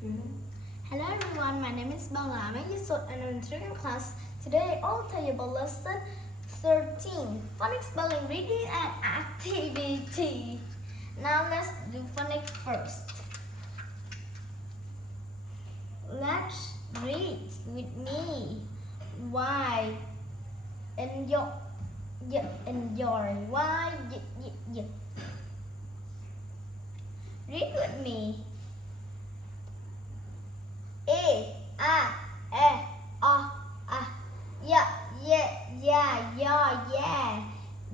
Hello everyone, my name is Bella. I'm a Yusuf and I'm in 3rd class. Today I'll tell you about lesson 13, phonics spelling, reading and activity. Now let's do phonics first. Let's read with me. Why enjoy, why read with me. E, A, E, O, A, Y, yeah, yeah,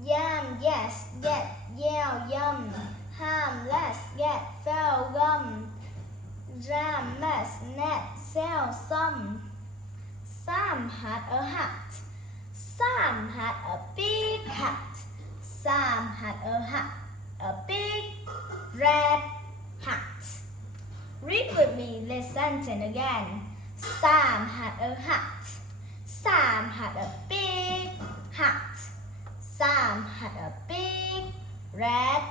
yam, yes, get, yell, yum, ham, less, get, fell, gum, ram, mess, net, sell, some. Sam had a hat. Sam had a big hat. Sam had a big red hat. Read with me this sentence again. Sam had a hat. Sam had a big hat. Sam had a big red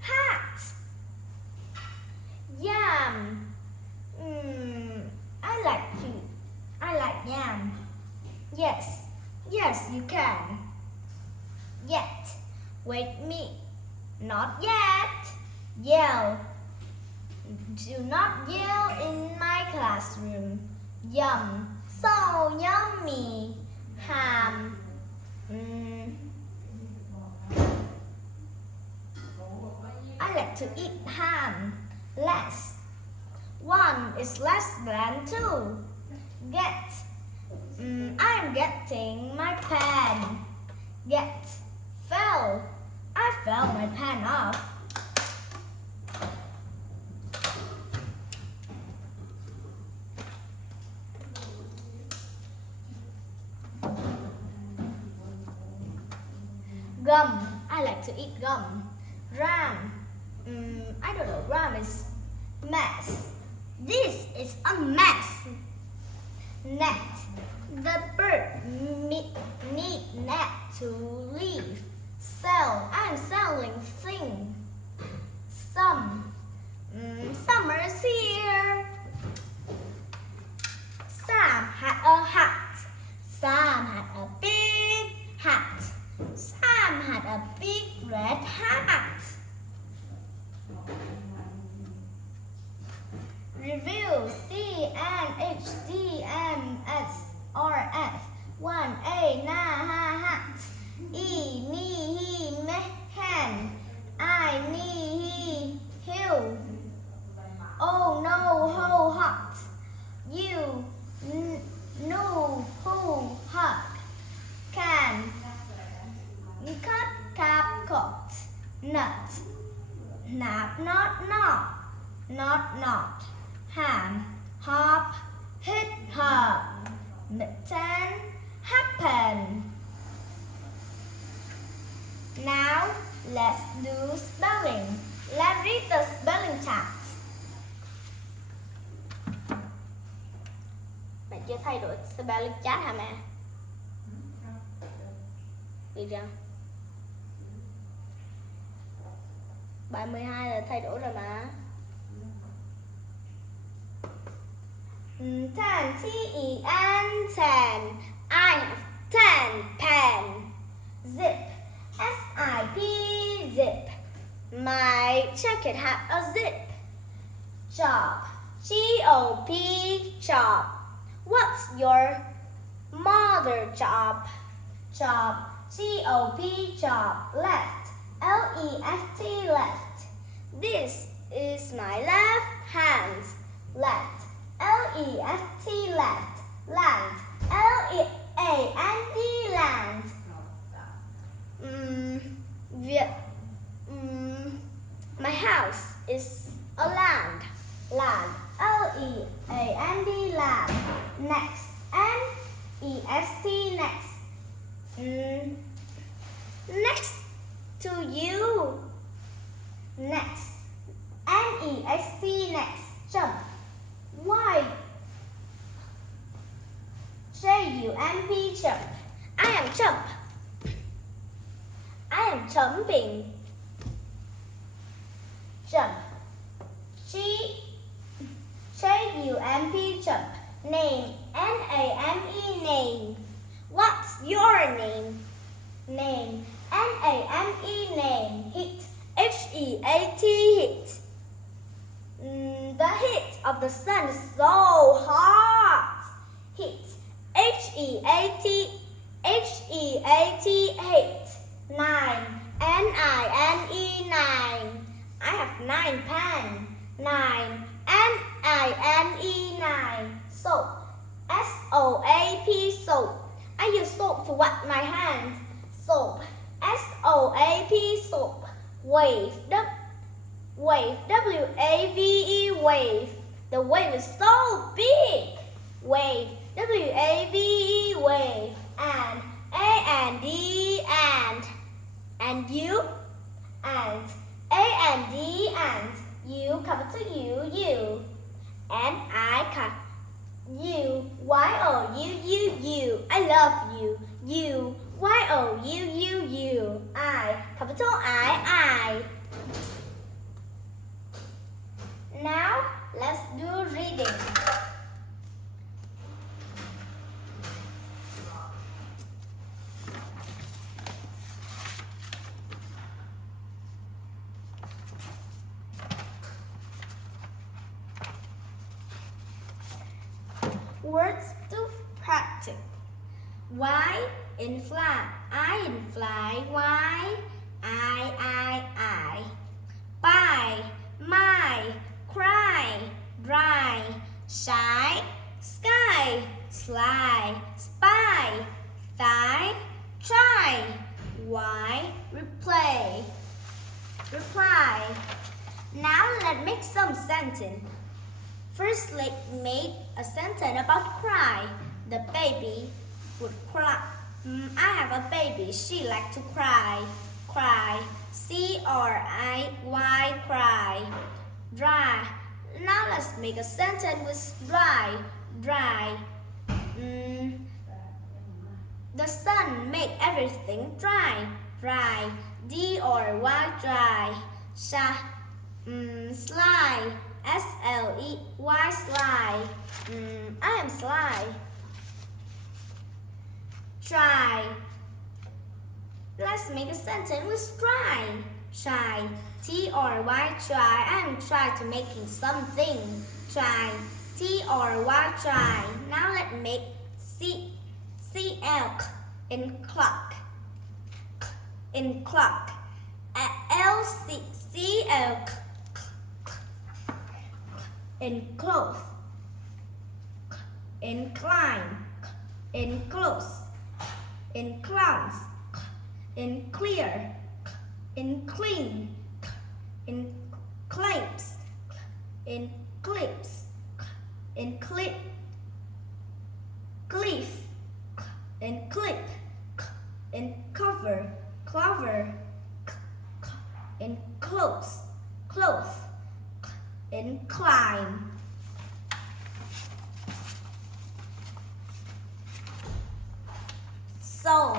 hat. Yam. I like yam. Yes, you can. Yet. Wait me. Not yet. Yell. Do not yell in my classroom. Yum, so yummy. Ham, I like to eat ham. Less, 1 is less than 2. Get, I'm getting my pen. Get, fell, I fell my pen off. Gum, I like to eat gum. Ram, I don't know, ram is mess. This is a mess. Net, the bird need net to leave. Sell, I'm selling thing. Some, summer is here. Sam had a hat. Sam had a big hat. Sam had a big red hat. Review C N H D M S R F 1A na ha hat. E ni he me hand. I ni he hill. Oh no ho hot. You no who hot. Can cut cap cot. Nut nap not ham hop hit hop mitten happen. Now let's do spelling. Let's read the spelling chart. Mẹ chưa thay đổi spelling chart hả mẹ? Đi ra. Bài 12 là thay đổi rồi mà. Ten, T-E-N, 10. I have 10 pen. Zip, S-I-P, zip. My jacket had a zip. Job, G-O-B, job. What's your mother job? Job, G-O-B, job. Left, L-E-F-T, left. This is my left hand. Left, L-E-F-T, left. Land, L-E-A-N-D, land. My house is a land. Land, L-E-A-N-D, land. Next, N-E-S-T, next. Next to you. Next, N-E-X-T, next. Jump. Why? J-U-M-P, jump. I am jump. I am jumping. Jump. J W-M-P, jump. Name, N-A-M-E, name. What's your name? Name, N-A-M-E, name. Heat, H-E-A-T, heat. The heat of the sun is so hot. Heat, H-E-A-T, H-E-A-T, heat. 9, N-I-N-E, 9. I have 9 pen. 9, N-I-N-E, 9. Soap, S-O-A-P, soap. I use soap to wipe my hands. Soap, S-O-A-P, soap. Wave, wave, W-A-V-E, wave. The wave is so big. Wave, W-A-V-E, wave. And, A-N-D, and you, and, A-N-D, and, you, capital U, you. And I, you, Y-O-U, you. I love you, you, Y-O-U, you. I, capital I. Now, let's do reading. Words to practice. Y in fly, I in fly, Y, I. Buy, my, cry, dry, shy, sky, sly, spy, thigh, try, Y, reply. Now let's make some sentence. First, let's make a sentence about cry. The baby would cry. I have a baby. She likes to cry. Cry. C-R-I-Y, cry. Dry. Now let's make a sentence with dry. Dry. The sun makes everything dry. Dry. D-R-Y, dry. Sly. S-L-E-Y, sly. I am sly. Try. Let's make a sentence with try. Try. T-R-Y, try. I am trying to making something. Try. T-R-Y, try. Now let's make C-L in clock. In clock. L-C-C-L in close, incline, in close, in clowns, in clear, in clean, in clips, in clips, in clip, cliff, in clip, in cover, clover, in close, close, in climb. So,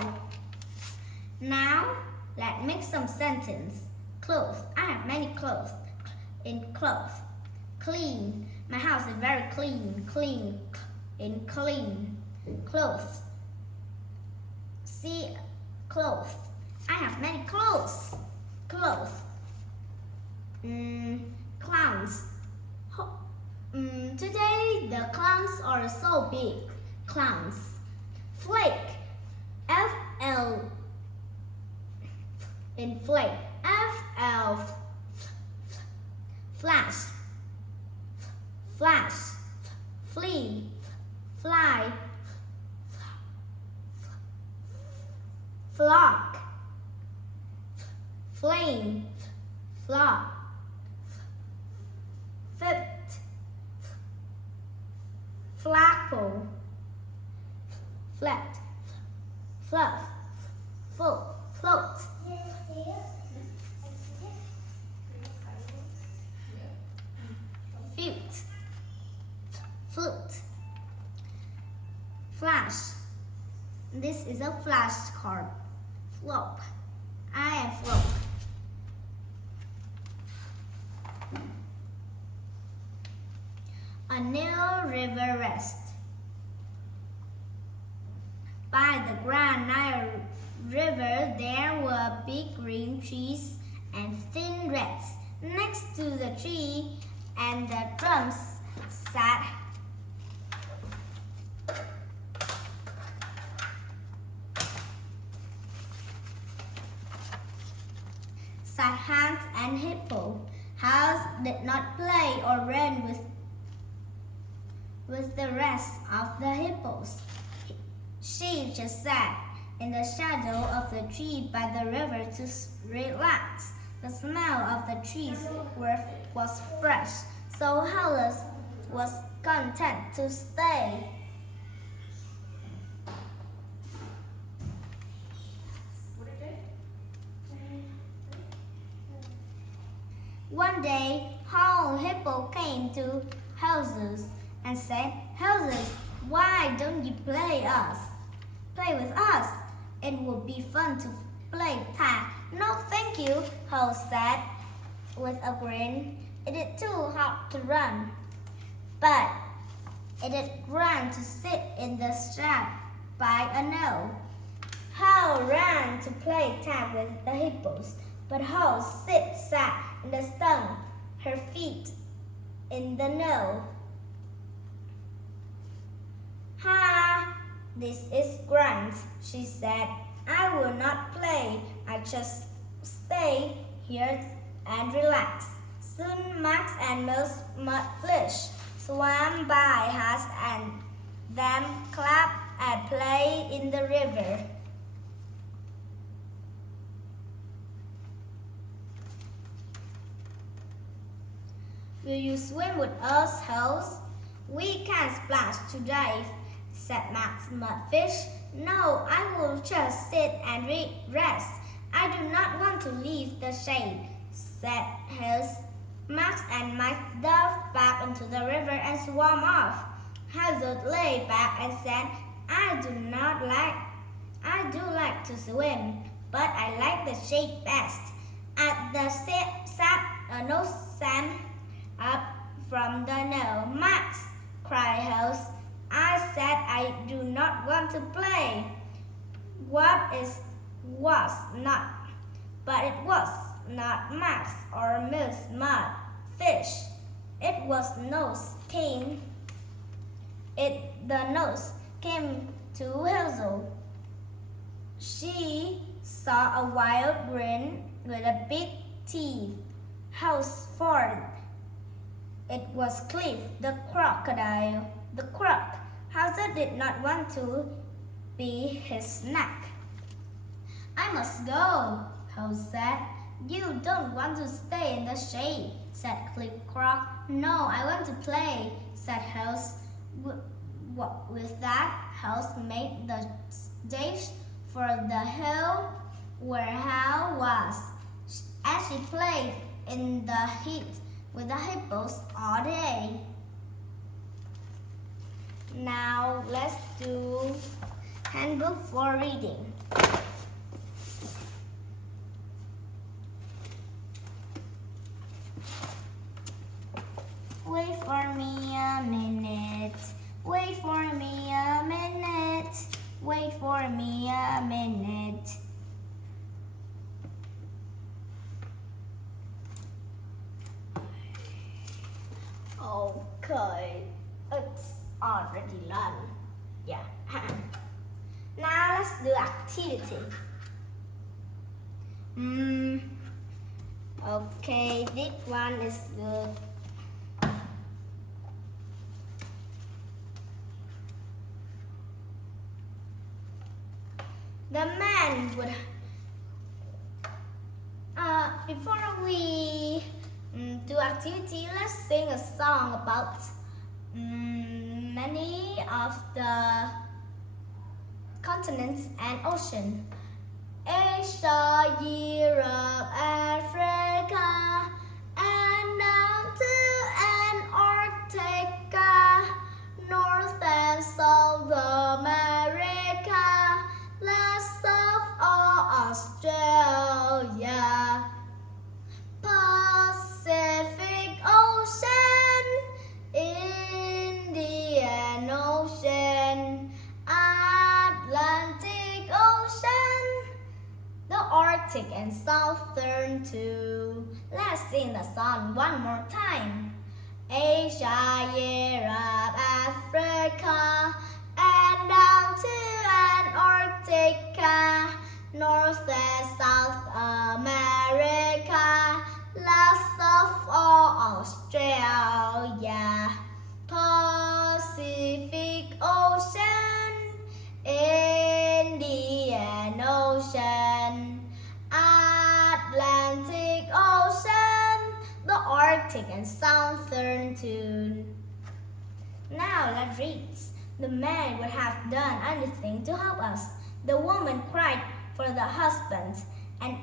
now let's make some sentence. Clothes. I have many clothes. In clothes. Clean. My house is very clean. Clean. In clean. Clothes. See, clothes. I have many clothes. Clothes. Clowns. Today the clowns are so big. Clowns. Flake. F-L in flake. F-L flash. Flash. Flee. Fly. Flock. Flame. Flock. Fit. Flapple. Flat. Fluff. Float. Flute. Flute. Flash. This is a flashcard. Flop. I am flop. A new river rest. By the Grand Nile River there were big green trees and thin reeds. Next to the tree and the drums sat Hans and Hippo. Hans did not play or run with the rest of the hippos. She just sat in the shadow of the tree by the river to relax. The smell of the trees was fresh, so Hans was content to stay. One day, Whole Hippo came to Houses and said, "Houses, why don't you play with us? It would be fun to play tag." "No, thank you," Whole said with a grin. It is too hard to run. But it is grand to sit in the shade by a knoll. Whole ran to play tag with the hippos, but Whole sat in the sun, her feet in the knoll. "Ha, this is grand," she said. "I will not play. I just stay here and relax." Soon Max and Mouse Mudfish swam by us and then clapped and played in the river. "Will you swim with us, Hose?" "We can't splash today," said Max Mudfish. "No, I will just sit and rest. I do not want to leave the shade," said Hose. Max and Mike dove back into the river and swam off. Hazel lay back and said, I do like to swim, but I like the shade best." At the no sand up from the knoll. "Max," cried Hose, "I said I do not want to play." But it was not Max or Miss Mudfish. It was the nose came to Hazel. She saw a wild grin with a big teeth. House Ford. It was Cliff, the crocodile. The croc. Hauser did not want to be his snack. "I must go," House said. "You don't want to stay in the shade," said Cliff Croc. "No, I want to play," said House. With that, House made the stage for the hill where Hal was, as she played in the heat with the hippos all day. Now let's do handbook for reading. Wait for me a minute. Wait for me a minute. Wait for me a minute. Okay, it's already done. Yeah. Now let's do activity. Okay, this one is good. The man would. Before we do activity, let's sing a song about many of the continents and ocean. Asia, Europe, Africa, and down to Antarctica, North and South America, last of all Australia, Pacific Ocean, and southern too. Let's sing the song one more time. Asia, Europe, Africa, and down to Antarctica, North and South America, last of all Australia, Pacific Ocean, Indian Ocean, Atlantic Ocean, the Arctic and Southern too. Now let's read. The man would have done anything to help us. The woman cried for the husband and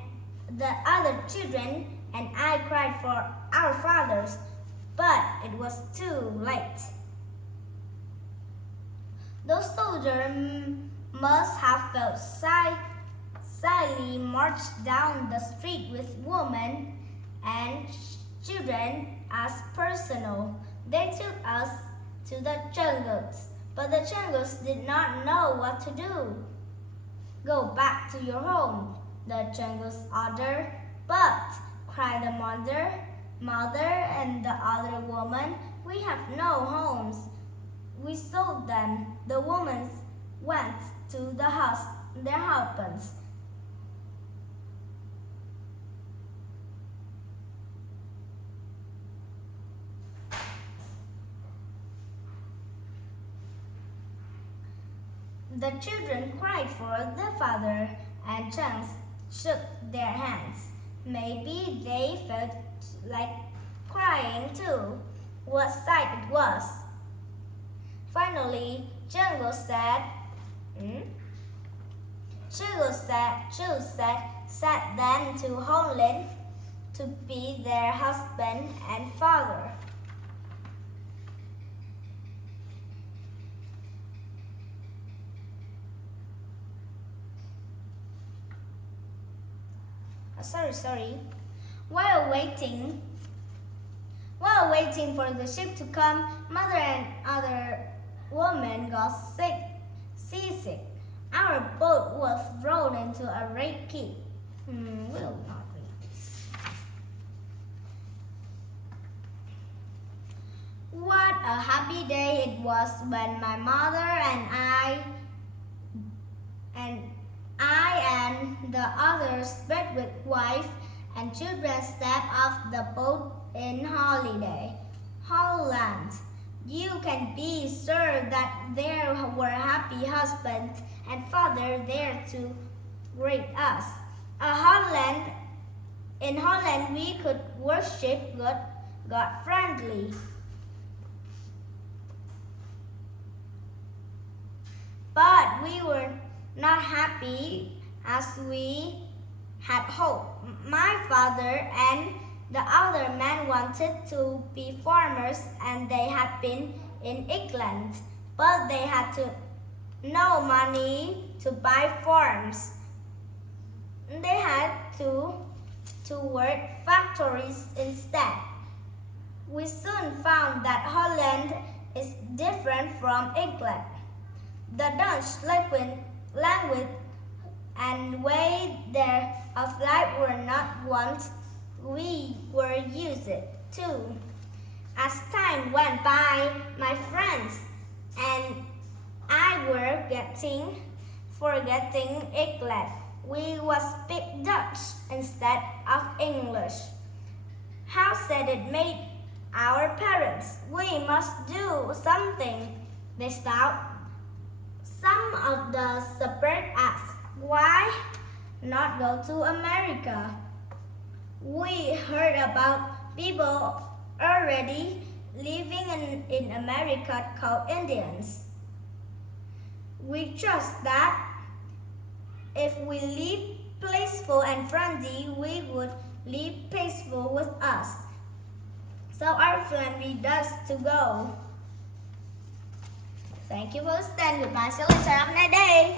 the other children, and I cried for our fathers, but it was too late. Those soldiers must have felt silently marched down the street with women and children as personal. They took us to the jungles, but the jungles did not know what to do. Go back to your home, the jungles ordered. But, cried the mother and the other woman, we have no homes. We sold them. The women went to the house, their husbands. The children cried for their father, and chunks shook their hands. Maybe they felt like crying too. What sight it was! Finally, Jungle said, sent them to Holland to be their husband and father. Sorry. While waiting for the ship to come, mother and other women got seasick. Our boat was thrown into a wreck. We'll not read this. What a happy day it was when my mother and the others, Bedouin wife and children, stepped off the boat in Holland. You can be sure that there were happy husband and father there to greet us. In Holland, we could worship God friendly. But we were not happy as we had hoped. My father and the other men wanted to be farmers, and they had been in England, but they had no money to buy farms. They had to work factories instead. We soon found that Holland is different from England. The Dutch language and way of life were not what we were used to. As time went by, my friends and I were forgetting England. We would speak Dutch instead of English. How sad it made our parents. We must do something, they shouted. Some of the shepherds asked, why not go to America? We heard about people already living in America called Indians. We trust that if we live peaceful and friendly, we would live peaceful with us. So our family does to go. Thank you for listening. Goodbye. See you later. Have a nice day.